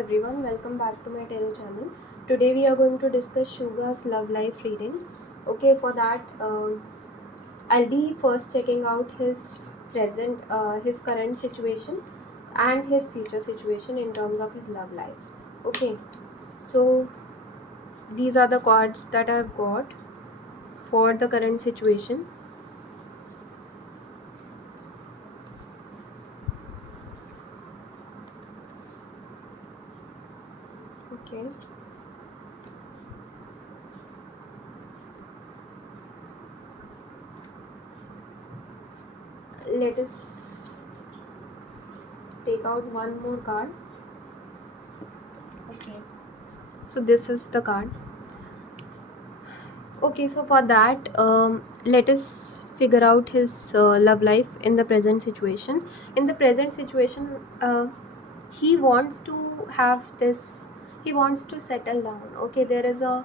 everyone, welcome back to my Tele channel. Today we are going to discuss Suga's love life reading. Okay, for that, I'll be first checking out his current situation and his future situation in terms of his love life. Okay, so these are the cards that I've got for the current situation. Okay. Let us take out one more card. Okay. So this is the card. Okay, so for that, let us figure out his love life in the present situation. In the present situation, he wants to have this. He wants to settle down. Okay, there is a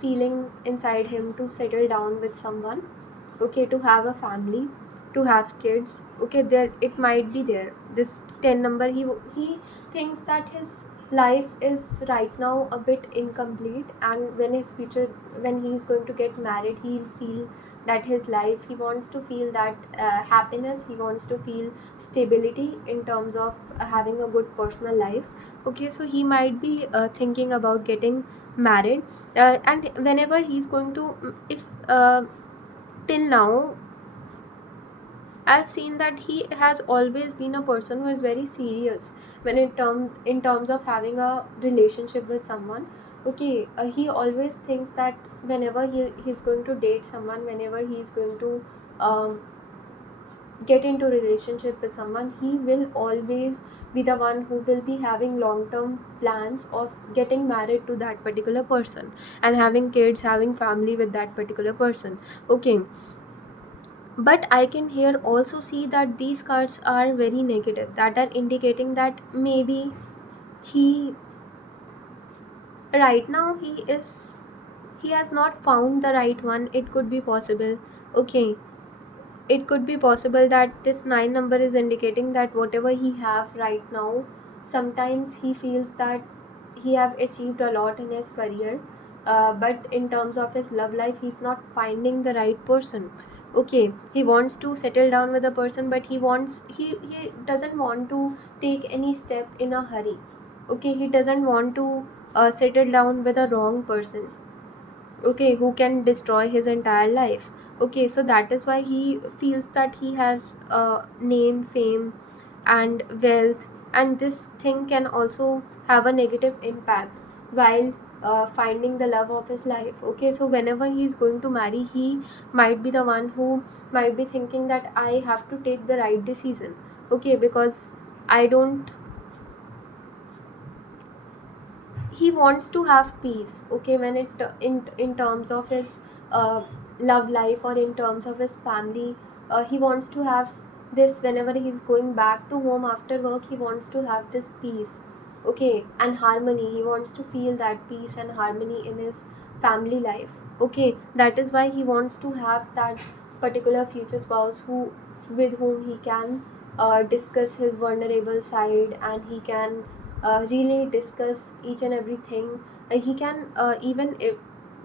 feeling inside him to settle down with someone. Okay, to have a family, to have kids. Okay, there it might be there. This 10 number, he thinks that his life is right now a bit incomplete, and when he's going to get married, he'll feel that his life, he wants to feel that happiness, he wants to feel stability in terms of having a good personal life. Okay, so he might be thinking about getting married, and whenever he's going to, if till now I've seen that he has always been a person who is very serious when in terms of having a relationship with someone. Okay, he always thinks that whenever he's going to date someone, whenever he's going to um, get into relationship with someone, he will always be the one who will be having long term plans of getting married to that particular person and having kids, having family with that particular person. Okay, but I can here also see that these cards are very negative, that are indicating that maybe he right now he has not found the right one. It could be possible. Okay, it could be possible that this 9 number is indicating that whatever he have right now, sometimes he feels that he have achieved a lot in his career, but in terms of his love life, he's not finding the right person. Okay, he wants to settle down with a person, but he doesn't want to take any step in a hurry. Okay, he doesn't want to settle down with a wrong person, okay, who can destroy his entire life. Okay, so that is why he feels that he has name, fame, and wealth, and this thing can also have a negative impact while finding the love of his life. Okay, so whenever he's going to marry, he might be the one who might be thinking that I have to take the right decision. Okay, because I don't he wants to have peace. Okay, when it in terms of his uh, love life, or in terms of his family, he wants to have this. Whenever he's going back to home after work, he wants to have this peace, okay, and harmony. He wants to feel that peace and harmony in his family life. Okay, that is why he wants to have that particular future spouse who with whom he can discuss his vulnerable side, and he can really discuss each and everything. He can even if,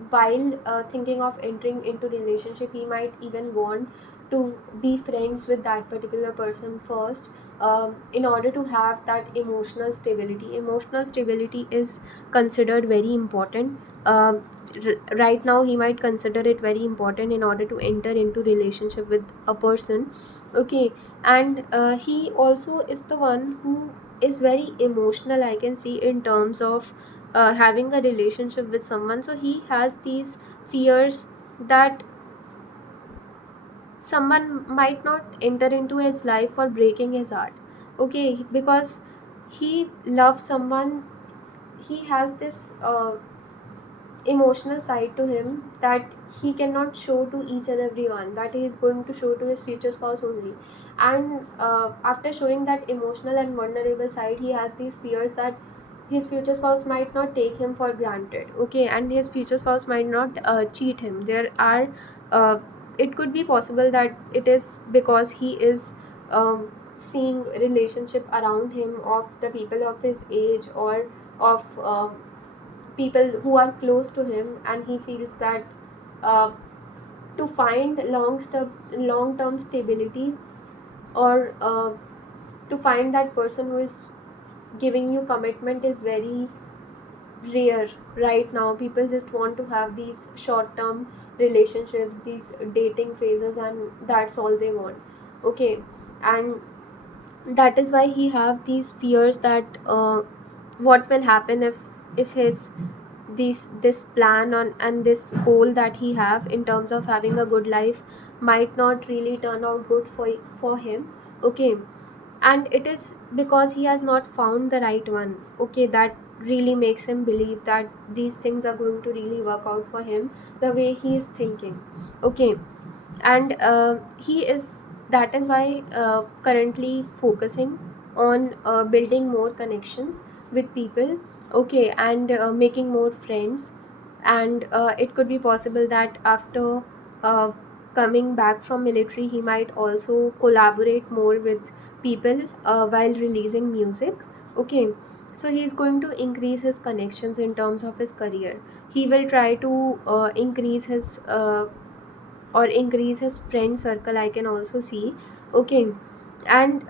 while thinking of entering into relationship, he might even want to be friends with that particular person first, in order to have that emotional stability. Emotional stability is considered very important. Right now he might consider it very important in order to enter into relationship with a person. Okay, and he also is the one who is very emotional, I can see, in terms of having a relationship with someone. So he has these fears that someone might not enter into his life for breaking his heart. Okay, because he loves someone. He has this emotional side to him that he cannot show to each and everyone, that he is going to show to his future spouse only. And after showing that emotional and vulnerable side, he has these fears that his future spouse might not take him for granted. Okay, and his future spouse might not cheat him. There are it could be possible that it is because he is seeing relationship around him of the people of his age, or of people who are close to him, and he feels that uh, to find long term stability, or to find that person who is giving you commitment is very rare right now. People just want to have these short term relationships, these dating phases, and that's all they want. Okay. And that is why he have these fears that what will happen if his this plan on and this goal that he have in terms of having a good life might not really turn out good for him. Okay. And it is because he has not found the right one. Okay, that really makes him believe that these things are going to really work out for him the way he is thinking. Okay. And he is that is why currently focusing on building more connections with people. Okay. And making more friends. And it could be possible that after uh, coming back from military, he might also collaborate more with people while releasing music. Okay. So he's going to increase his connections in terms of his career. He will try to increase his friend circle, I can also see. Okay. And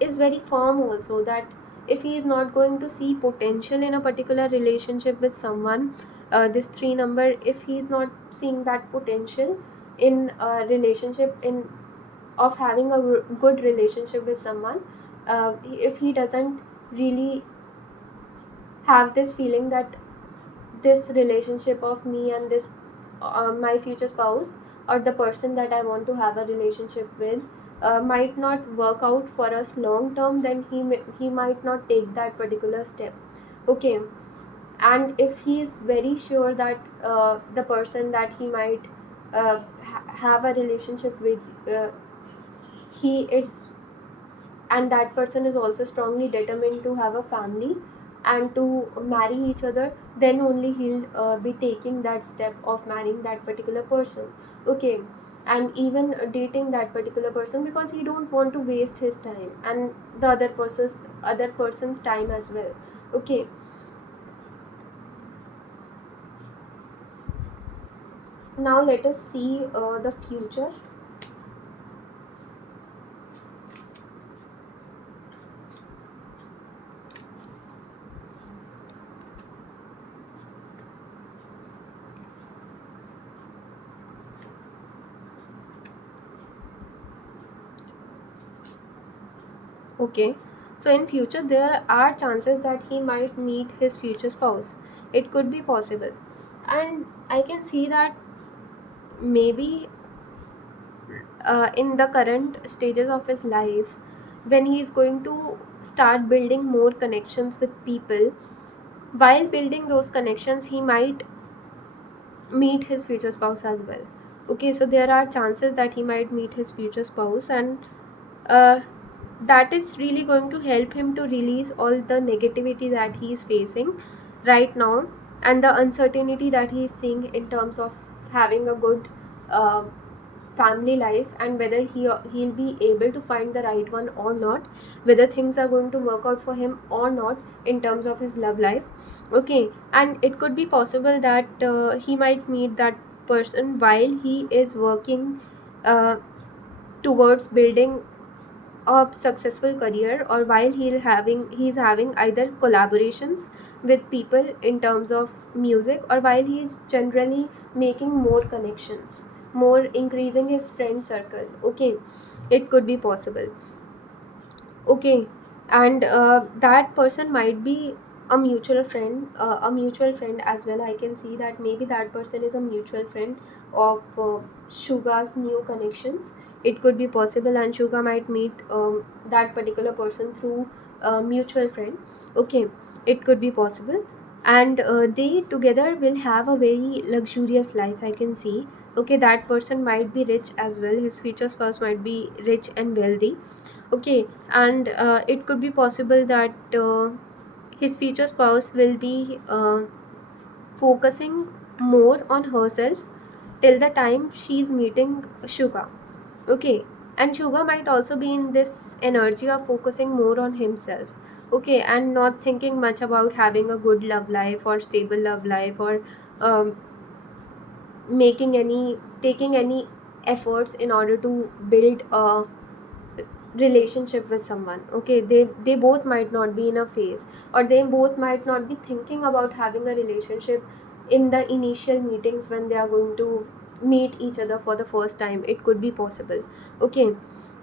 is very firm also that if he is not going to see potential in a particular relationship with someone, this 3 number, if he is not seeing that potential in a relationship, in of having a good relationship with someone, if he doesn't really have this feeling that this relationship of me and this my future spouse, or the person that I want to have a relationship with, might not work out for us long term, then he might not take that particular step. Okay. And if he is very sure that the person that he might have a relationship with, he is and that person is also strongly determined to have a family and to marry each other, then only he'll be taking that step of marrying that particular person. Okay. And even dating that particular person, because he don't want to waste his time and the other person's time as well. Okay. Now let us see the future. Okay. So in future there are chances that he might meet his future spouse. It could be possible. And I can see that maybe in the current stages of his life, when he is going to start building more connections with people, while building those connections he might meet his future spouse as well. Okay. So there are chances that he might meet his future spouse, and uh, that is really going to help him to release all the negativity that he is facing right now, and the uncertainty that he is seeing in terms of having a good uh, family life, and whether he'll be able to find the right one or not, whether things are going to work out for him or not in terms of his love life. Okay. And it could be possible that he might meet that person while he is working uh, towards building a successful career, or while he's having either collaborations with people in terms of music, or while he's generally making more connections, more increasing his friend circle. Okay. It could be possible. Okay. And that person might be a mutual friend as well. I can see that maybe that person is a mutual friend of Suga's new connections. It could be possible, and Suga might meet that particular person through a mutual friend. Okay. It could be possible. And they together will have a very luxurious life, I can see. Okay. That person might be rich as well. His future spouse might be rich and wealthy. Okay. And it could be possible that his future spouse will be focusing more on herself till the time she's meeting Shuga. Okay. And Suga might also be in this energy of focusing more on himself, okay, and not thinking much about having a good love life or stable love life, or um, taking any efforts in order to build a relationship with someone. Okay, they both might not be in a phase, or they both might not be thinking about having a relationship in the initial meetings when they are going to meet each other for the first time. It could be possible. Okay,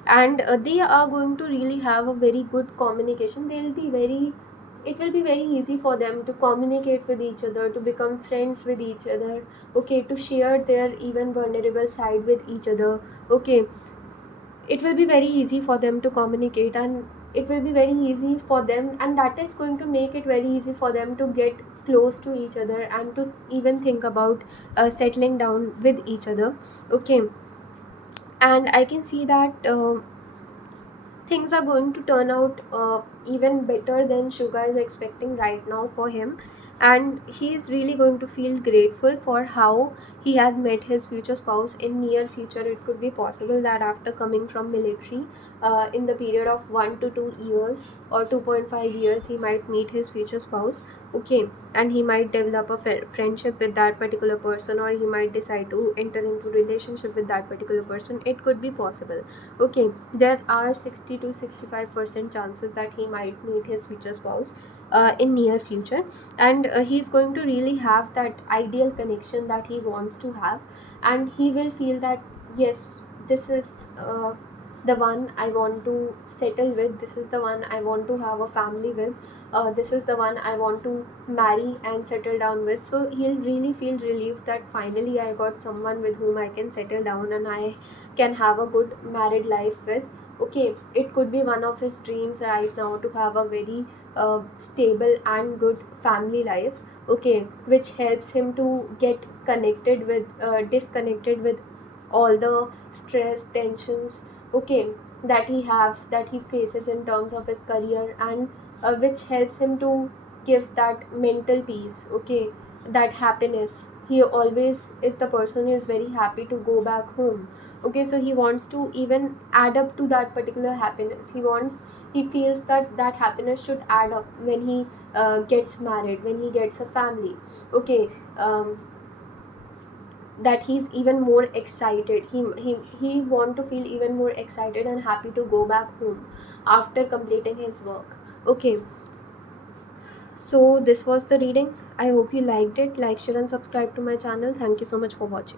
and they are going to really have a very good communication. It will be very easy for them to communicate with each other, to become friends with each other, okay, to share their even vulnerable side with each other. Okay, it will be very easy for them to communicate, and it will be very easy for them, and that is going to make it very easy for them to get close to each other and to even think about settling down with each other. Okay, and I can see that things are going to turn out even better than Suga is expecting right now for him. And he is really going to feel grateful for how he has met his future spouse. In near future, it could be possible that after coming from military, in the period of 1 to 2 years or 2.5 years, he might meet his future spouse. Okay, and he might develop a friendship with that particular person, or he might decide to enter into relationship with that particular person. It could be possible. Okay, there are 60 to 65% chances that he might meet his future spouse in near future. And he's going to really have that ideal connection that he wants to have, and he will feel that yes, this is the one I want to settle with, this is the one I want to have a family with, this is the one I want to marry and settle down with. So he'll really feel relieved that finally I got someone with whom I can settle down and I can have a good married life with. Okay, it could be one of his dreams right now to have a very stable and good family life. Okay, which helps him to get connected with disconnected with all the stress, tensions, okay, that he faces in terms of his career, and which helps him to give that mental peace. Okay, that happiness. He always is the person who is very happy to go back home. Okay, so he wants to even add up to that particular happiness. He feels that that happiness should add up when he gets married, when he gets a family. Okay, that he's even more excited. He want to feel even more excited and happy to go back home after completing his work. Okay, so this was the reading. I hope you liked it. Like, share and subscribe to my channel. Thank you so much for watching.